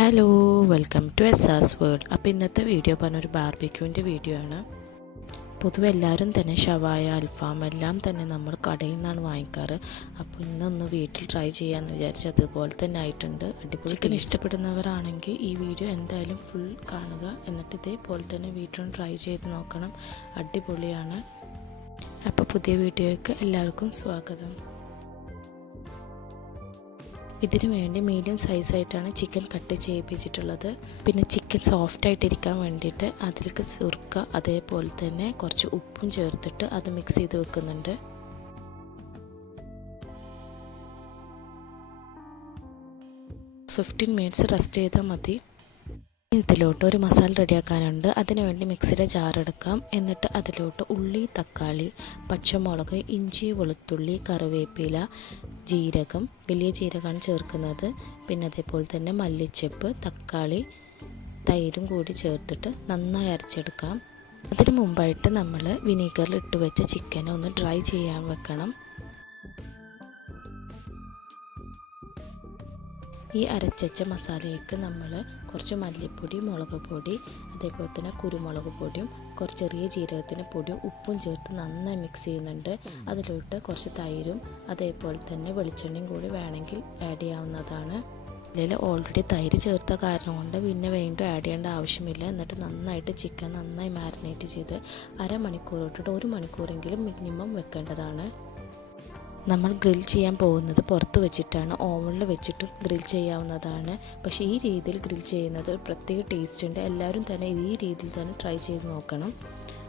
Hello welcome to എസ്സാസ് world. അപ്പോൾ ഇന്നത്തെ വീഡിയോ പറഞ്ഞൊരു ബാർബിക്യൂവിൻ്റെ വീഡിയോ ആണ്. പൊതുവെ എല്ലാവരും തന്നെ ഷവായ അൽഫാം എല്ലാം തന്നെ നമ്മൾ കടയിൽ നിന്നാണ് വാങ്ങിക്കാറ്. അപ്പോൾ ഇന്നൊന്ന് വീട്ടിൽ ട്രൈ ചെയ്യാമെന്ന് വിചാരിച്ചു. അതുപോലെ തന്നെ ആയിട്ടുണ്ട്. അടിപൊളി. ചിക്കൻ ഇഷ്ടപ്പെടുന്നവരാണെങ്കിൽ ഈ വീഡിയോ എന്തായാലും ഫുൾ കാണുക. എന്നിട്ട് ഇതേപോലെ തന്നെ വീട്ടിലും ട്രൈ ചെയ്ത് നോക്കണം. അടിപൊളിയാണ്. അപ്പോൾ പുതിയ വീഡിയോയ്ക്ക് എല്ലാവർക്കും സ്വാഗതം. ഇതിനു വേണ്ടി മീഡിയം സൈസായിട്ടാണ് ചിക്കൻ കട്ട് ചെയ്യിപ്പിച്ചിട്ടുള്ളത്. പിന്നെ ചിക്കൻ സോഫ്റ്റായിട്ടിരിക്കാൻ വേണ്ടിയിട്ട് അതിലേക്ക് സുർക്ക അതേപോലെ തന്നെ കുറച്ച് ഉപ്പും ചേർത്തിട്ട് അത് മിക്സ് ചെയ്ത് വെക്കുന്നുണ്ട്. ഫിഫ്റ്റീൻ മിനിറ്റ്സ് റെസ്റ്റ് ചെയ്താൽ മതി. ഇതിലോട്ട് ഒരു മസാല റെഡിയാക്കാനുണ്ട്. അതിനുവേണ്ടി മിക്സിയുടെ ജാറെടുക്കാം. എന്നിട്ട് അതിലോട്ട് ഉള്ളി, തക്കാളി, പച്ചമുളക്, ഇഞ്ചി, വെളുത്തുള്ളി, കറിവേപ്പില, ജീരകം, വലിയ ജീരകമാണ് ചേർക്കുന്നത്. പിന്നെ അതേപോലെ തന്നെ മല്ലിച്ചപ്പ്, തക്കാളി, തൈരും കൂടി ചേർത്തിട്ട് നന്നായി അരച്ചെടുക്കാം. അതിന് മുമ്പായിട്ട് നമ്മൾ വിനീഗറിൽ ഇട്ട് വെച്ച ചിക്കനെ ഒന്ന് ഡ്രൈ ചെയ്യാൻ വെക്കണം. ഈ അരച്ച മസാലയ്ക്ക് നമ്മൾ കുറച്ച് മല്ലിപ്പൊടി, മുളക് പൊടി, അതേപോലെ തന്നെ കുരുമുളക് പൊടിയും കുറച്ച് ചെറിയ ജീരകത്തിൻ്റെ പൊടിയും ഉപ്പും ചേർത്ത് നന്നായി മിക്സ് ചെയ്യുന്നുണ്ട്. അതിലോട്ട് കുറച്ച് തൈരും അതേപോലെ തന്നെ വെളിച്ചെണ്ണയും കൂടി വേണമെങ്കിൽ ആഡ് ചെയ്യാവുന്നതാണ്. ഇതിൽ ഓൾറെഡി തൈര് ചേർത്ത കാരണം കൊണ്ട് പിന്നെ വീണ്ടും ആഡ് ചെയ്യേണ്ട ആവശ്യമില്ല. എന്നിട്ട് നന്നായിട്ട് ചിക്കൻ നന്നായി മാരിനേറ്റ് ചെയ്ത് അരമണിക്കൂർ തൊട്ടിട്ട് 1 മണിക്കൂറെങ്കിലും മിനിമം വെക്കേണ്ടതാണ്. നമ്മൾ ഗ്രിൽ ചെയ്യാൻ പോകുന്നത് പുറത്ത് വെച്ചിട്ടാണ്. ഓവനിൽ വെച്ചിട്ടും ഗ്രിൽ ചെയ്യാവുന്നതാണ്. പക്ഷേ ഈ രീതിയിൽ ഗ്രിൽ ചെയ്യുന്നത് ഒരു പ്രത്യേക ടേസ്റ്റ് ഉണ്ട്. എല്ലാവരും തന്നെ ഈ രീതിയിൽ തന്നെ ട്രൈ ചെയ്ത് നോക്കണം.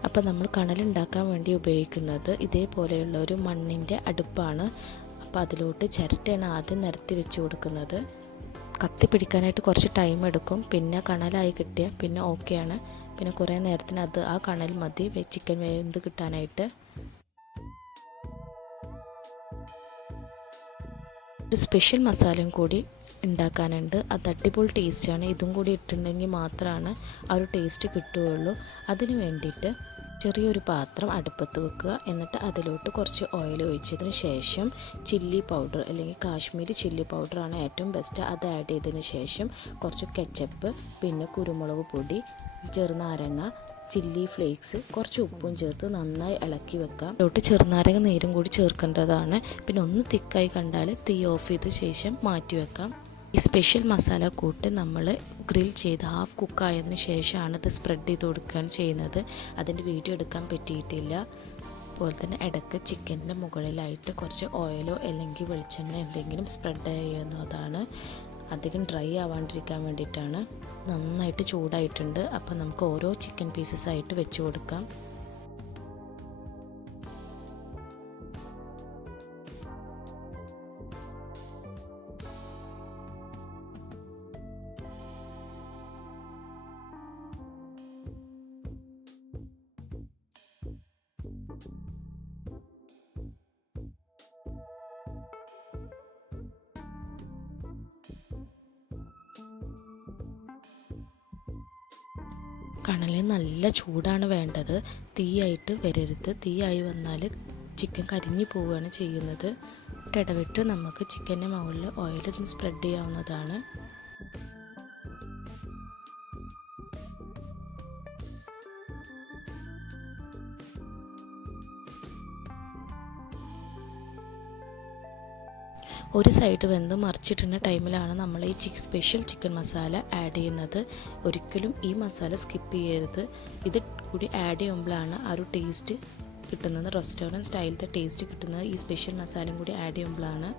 അപ്പോൾ നമ്മൾ കണലുണ്ടാക്കാൻ വേണ്ടി ഉപയോഗിക്കുന്നത് ഇതേപോലെയുള്ള ഒരു മണ്ണിൻ്റെ അടുപ്പാണ്. അപ്പോൾ അതിലോട്ട് ചിരട്ടയാണ് ആദ്യം നിരത്തി വെച്ച് കൊടുക്കുന്നത്. കത്തി പിടിക്കാനായിട്ട് കുറച്ച് ടൈം എടുക്കും. പിന്നെ കണലായി കിട്ടിയാൽ പിന്നെ ഓക്കെയാണ്. പിന്നെ കുറേ നേരത്തിന് ആ കണൽ മതി ചിക്കൻ വെന്ത് കിട്ടാനായിട്ട്. ഒരു സ്പെഷ്യൽ മസാലയും കൂടി ഉണ്ടാക്കാനുണ്ട്. അത് അടിപൊളി ടേസ്റ്റാണ്. ഇതും കൂടി ഇട്ടിട്ടുണ്ടെങ്കിൽ മാത്രമാണ് ആ ഒരു ടേസ്റ്റ് കിട്ടുകയുള്ളൂ. അതിന് വേണ്ടിയിട്ട് ചെറിയൊരു പാത്രം അടുപ്പത്ത് വെക്കുക. എന്നിട്ട് അതിലോട്ട് കുറച്ച് ഓയിൽ ഒഴിച്ചതിന് ശേഷം ചില്ലി പൗഡർ അല്ലെങ്കിൽ കാശ്മീരി ചില്ലി പൗഡറാണ് ഏറ്റവും ബെസ്റ്റ്. അത് ആഡ് ചെയ്തതിന് ശേഷം കുറച്ച് കെച്ചപ്പ്, പിന്നെ കുരുമുളക് പൊടി, ചെറുനാരങ്ങ, ചില്ലി ഫ്ലേക്സ്, കുറച്ച് ഉപ്പും ചേർത്ത് നന്നായി ഇളക്കി വെക്കാം. അതിലോട്ട് ചെറുനാരങ്ങ നീരും കൂടി ചേർക്കേണ്ടതാണ്. പിന്നെ ഒന്ന് തിക്കായി കണ്ടാൽ തീ ഓഫ് ചെയ്ത ശേഷം മാറ്റി വെക്കാം. ഈ സ്പെഷ്യൽ മസാല കൂട്ട് നമ്മൾ ഗ്രിൽ ചെയ്ത് ഹാഫ് കുക്കായതിനു ശേഷമാണ് ഇത് സ്പ്രെഡ് ചെയ്ത് കൊടുക്കുകയാണ് ചെയ്യുന്നത്. അതിൻ്റെ വീഡിയോ എടുക്കാൻ പറ്റിയിട്ടില്ല. അതുപോലെ തന്നെ ഇടയ്ക്ക് ചിക്കൻ്റെ മുകളിലായിട്ട് കുറച്ച് ഓയിലോ അല്ലെങ്കിൽ വെളിച്ചെണ്ണ എന്തെങ്കിലും സ്പ്രെഡ് ചെയ്യുന്നതാണ്. അധികം ഡ്രൈ ആവാണ്ടിരിക്കാൻ വേണ്ടിയിട്ടാണ്. നന്നായിട്ട് ചൂടായിട്ടുണ്ട്. അപ്പോൾ നമുക്ക് ഓരോ ചിക്കൻ പീസസ് ആയിട്ട് വെച്ച് കൊടുക്കാം. കണലിൽ നല്ല ചൂടാണ് വേണ്ടത്. തീയായിട്ട് വരരുത്. തീയായി വന്നാൽ ചിക്കൻ കരിഞ്ഞു പോവുകയാണ് ചെയ്യുന്നത്. ഇടവിട്ട് നമുക്ക് ചിക്കൻ്റെ മുകളിൽ ഓയിൽ സ്പ്രെഡ് ചെയ്യാവുന്നതാണ്. ഒരു സൈഡ് വെന്ത് മറിച്ചിട്ടുന്ന ടൈമിലാണ് നമ്മൾ ഈ സ്പെഷ്യൽ ചിക്കൻ മസാല ആഡ് ചെയ്യുന്നത്. ഒരിക്കലും ഈ മസാല സ്കിപ്പ് ചെയ്യരുത്. ഇത് കൂടി ആഡ് ചെയ്യുമ്പോഴാണ് ആ ഒരു ടേസ്റ്റ് കിട്ടുന്നത്. റെസ്റ്റോറൻറ്റ് സ്റ്റൈലത്തെ ടേസ്റ്റ് കിട്ടുന്നത് ഈ സ്പെഷ്യൽ മസാലയും കൂടി ആഡ് ചെയ്യുമ്പോഴാണ്.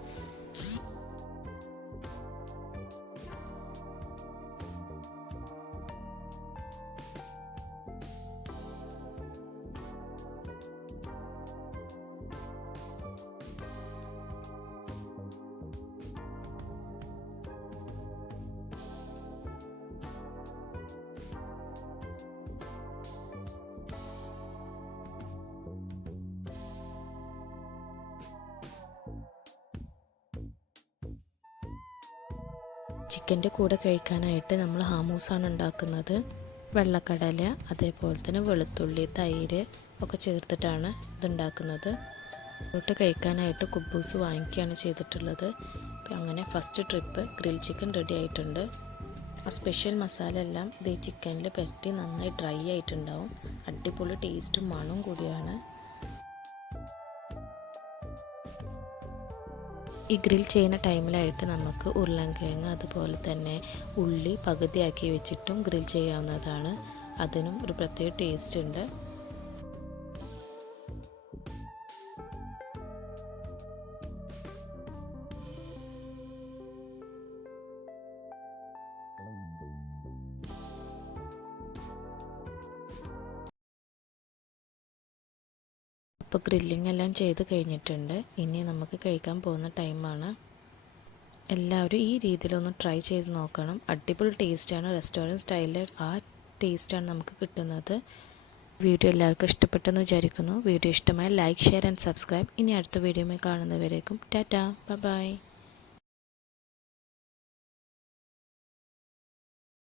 ചിക്കൻ്റെ കൂടെ കഴിക്കാനായിട്ട് നമ്മൾ ഹാമൂസാണ് ഉണ്ടാക്കുന്നത്. വെള്ളക്കടല അതേപോലെ തന്നെ വെളുത്തുള്ളി, തൈര് ഒക്കെ ചേർത്തിട്ടാണ് ഇതുണ്ടാക്കുന്നത്. ഇങ്ങോട്ട് കഴിക്കാനായിട്ട് കുബൂസ് വാങ്ങിക്കുകയാണ് ചെയ്തിട്ടുള്ളത്. അങ്ങനെ first trip grill chicken ready ആയിട്ടുണ്ട്. ആ സ്പെഷ്യൽ മസാല എല്ലാം ഇത് ചിക്കനിൽ പറ്റി നന്നായി ഡ്രൈ ആയിട്ടുണ്ടാവും. അടിപൊളി ടേസ്റ്റും മണവും കൂടിയാണ്. ഈ ഗ്രിൽ ചെയ്യുന്ന ടൈമിലായിട്ട് നമുക്ക് ഉരുളൻകിഴങ്ങ് അതുപോലെ തന്നെ ഉള്ളി പകുതിയാക്കി വെച്ചിട്ടും ഗ്രിൽ ചെയ്യാവുന്നതാണ്. അതിനും ഒരു പ്രത്യേക ടേസ്റ്റ് ഉണ്ട്. ഇപ്പോൾ ഗ്രില്ലിംഗ് എല്ലാം ചെയ്ത് കഴിഞ്ഞിട്ടുണ്ട്. ഇനി നമുക്ക് കഴിക്കാൻ പോകുന്ന ടൈമാണ്. എല്ലാവരും ഈ രീതിയിലൊന്ന് ട്രൈ ചെയ്ത് നോക്കണം. അടിപൊളി ടേസ്റ്റാണ്. റെസ്റ്റോറൻറ്റ് സ്റ്റൈലിൽ ആ ടേസ്റ്റാണ് നമുക്ക് കിട്ടുന്നത്. വീഡിയോ എല്ലാവർക്കും ഇഷ്ടപ്പെട്ടെന്ന് വിചാരിക്കുന്നു. വീഡിയോ ഇഷ്ടമായ ലൈക്ക്, ഷെയർ ആൻഡ് സബ്സ്ക്രൈബ്. ഇനി അടുത്ത വീഡിയോയിൽ കാണുന്നവരേക്കും ടാറ്റാ, ബൈ ബൈ.